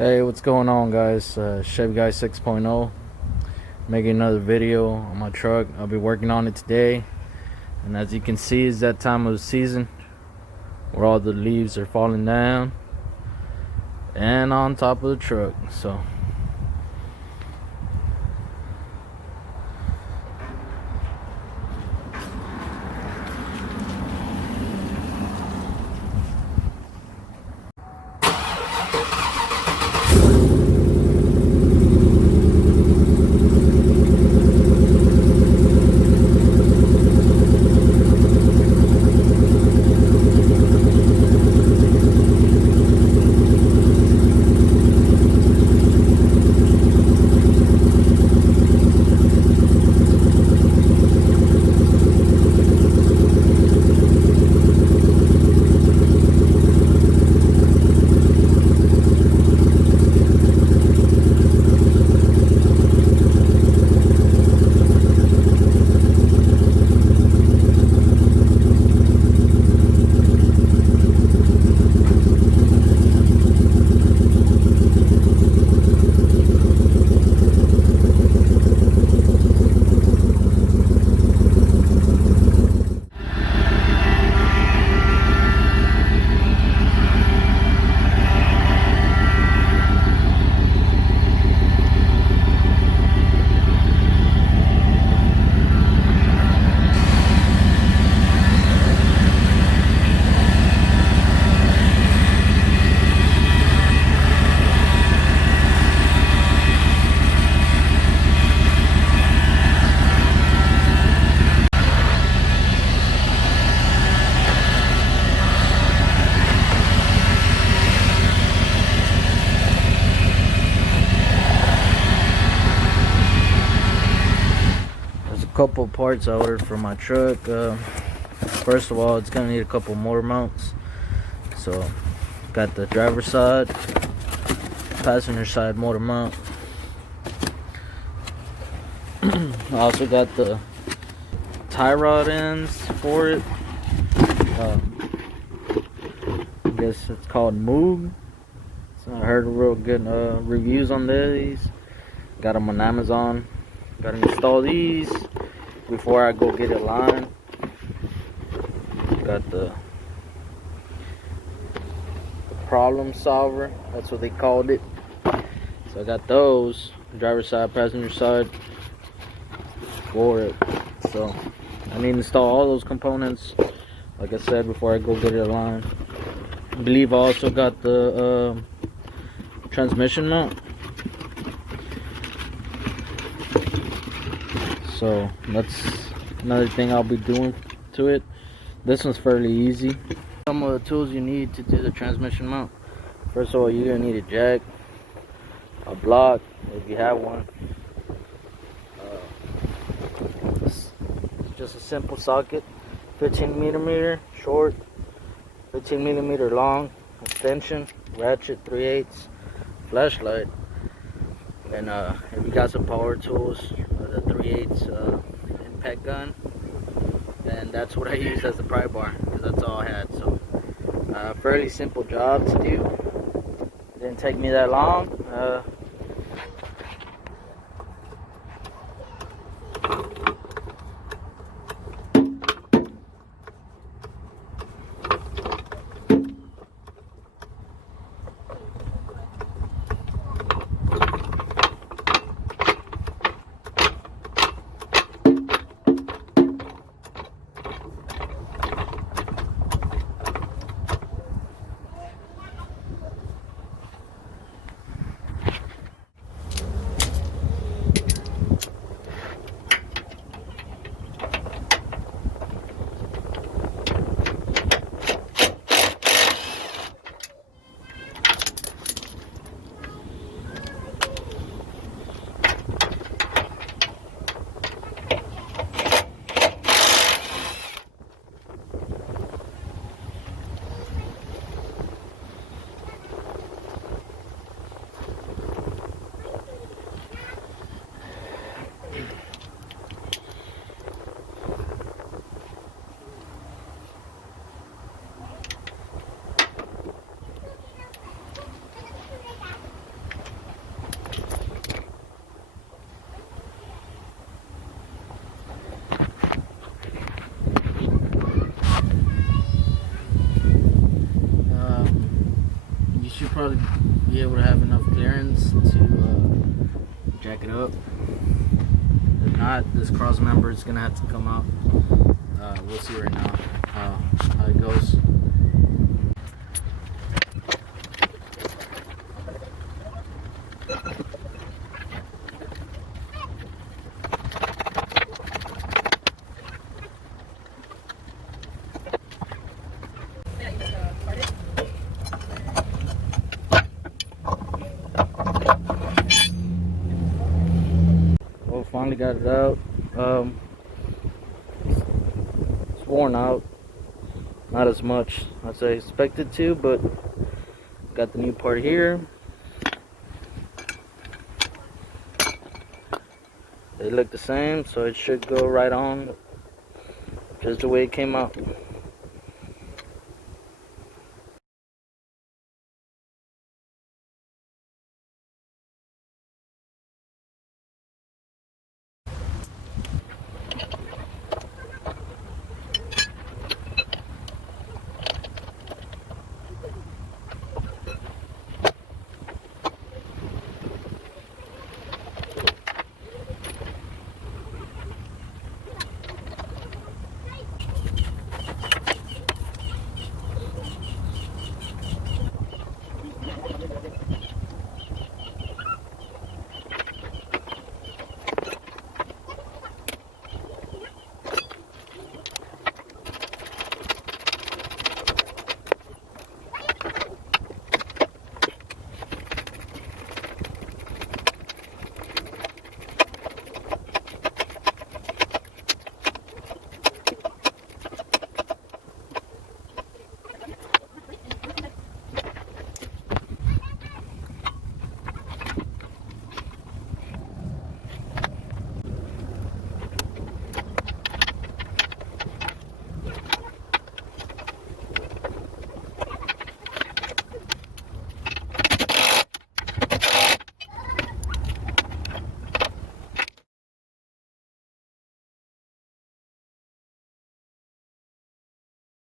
Hey, what's going on, guys? ChevyGuy 6.0 making another video on my truck. I'll be working on it today, and as you can see, it's that time of the season where all the leaves are falling down and on top of the truck. So couple parts I ordered for my truck. First of all, it's gonna need a couple motor mounts. So got the driver's side, passenger side motor mount. I also got the tie rod ends for it. I guess it's called Moog. So I heard real good reviews on these. Got them on Amazon. Gotta install these before I go get it lined. Got the problem solver, that's what they called it. So I got those, driver's side, passenger side for it. So I need to install all those components, like I said, before I go get it aligned. I believe I also got the transmission mount. So that's another thing I'll be doing to it. This one's fairly easy. Some of the tools you need to do the transmission mount. First of all, you're gonna need a jack, a block if you have one. It's just a simple socket, 15 millimeter short, 15 millimeter long, extension, ratchet 3/8, flashlight. And if you got some power tools, the 3/8 impact gun, and that's what I used as the pry bar, because that's all I had. So fairly simple job to do. Didn't take me that long. be able to have enough clearance to jack it up. If not, this cross member is gonna have to come out. We'll see right now how it goes. Well, finally got it out. It's worn out. Not as much as I expected to, but got the new part here. They look the same, so it should go right on just the way it came out.